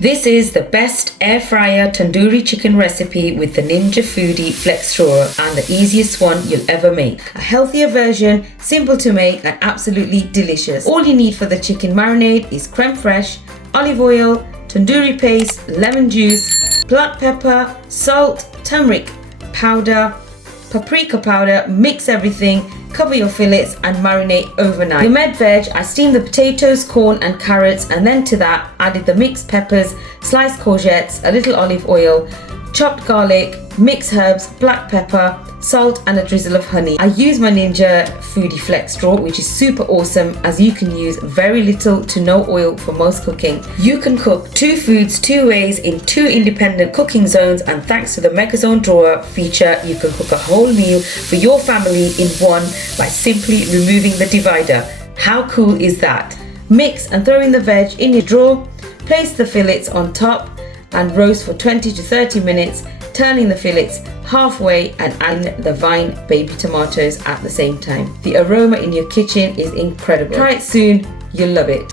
This is the best Airfryer Tandoori Chicken recipe with the Ninja Foodi FlexDrawer and the easiest one you'll ever make. A healthier version, simple to make and absolutely delicious. All you need for the chicken marinade is creme fraiche, olive oil, tandoori paste, lemon juice, black pepper, salt, turmeric powder, paprika powder. Mix everything, cover your fillets and marinate overnight. The med veg, I steamed the potatoes, corn and carrots, and then to that added the mixed peppers, sliced courgettes, a little olive oil, chopped garlic, mixed herbs, black pepper, salt and a drizzle of honey. I use my Ninja Foodi FlexDrawer, which is super awesome as you can use very little to no oil for most cooking. You can cook 2 foods 2 ways in 2 independent cooking zones, and thanks to the Mega Zone Drawer feature, you can cook a whole meal for your family in one by simply removing the divider. How cool is that? Mix and throw in the veg in your drawer, place the fillets on top and roast for 20 to 30 minutes, turning the fillets halfway and adding the vine baby tomatoes at the same time. The aroma in your kitchen is incredible. Try it soon, you'll love it.